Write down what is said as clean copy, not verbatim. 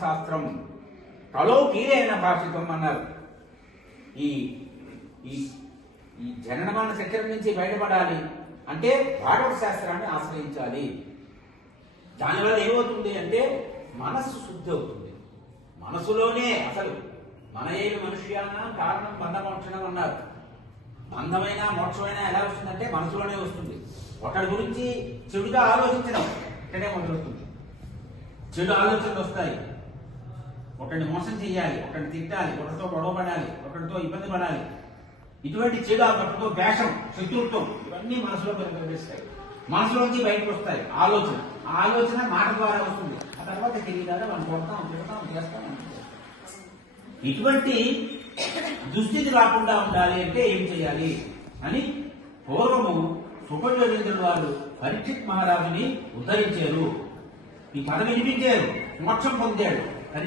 శాస్త్రం కలో కీలైన భాషితం అన్నారు. ఈ ఈ ఈ జననమరణ చక్రం నుంచి బయటపడాలి అంటే భాగవత శాస్త్రాన్ని ఆశ్రయించాలి. దానివల్ల ఏమవుతుంది అంటే మనస్సు శుద్ధి అవుతుంది. మనసులోనే అసలు మన ఏమి మనుష్యాన్న కారణం బంధమోక్షణం అన్నారు. బంధమైన మోక్షమైనా ఎలా వస్తుందంటే మనసులోనే వస్తుంది. ఒకరి గురించి చెడుగా ఆలోచించడం ఇక్కడే మొదలవుతుంది. చెడు ఆలోచనలు వస్తాయి. ఒకరిని మోసం చేయాలి, ఒకరిని తిట్టాలి, ఒకరితో గొడవ పడాలి, ఒకరితో ఇబ్బంది పడాలి. ఇటువంటి చెడు ఒకరితో ద్వేషం, శత్రుత్వం ఇవన్నీ మనసులో ప్రవేశిస్తాయి. మనసులోంచి బయటకు వస్తాయి ఆలోచన. ఆ ఆలోచన మాట ద్వారా వస్తుంది. ఆ తర్వాత తెలియదా మనం కొడతాం, తిడతాం, చేస్తాం. ఇటువంటి దుస్థితి రాకుండా ఉండాలి అంటే ఏం చేయాలి అని పూర్వము సుఖయోగేంద్రుడు వారు పరీక్షిత్ మహారాజుని ఉద్ధరించారు. ఈ పదవి వినిపించారు, మోక్షం పొందాడు.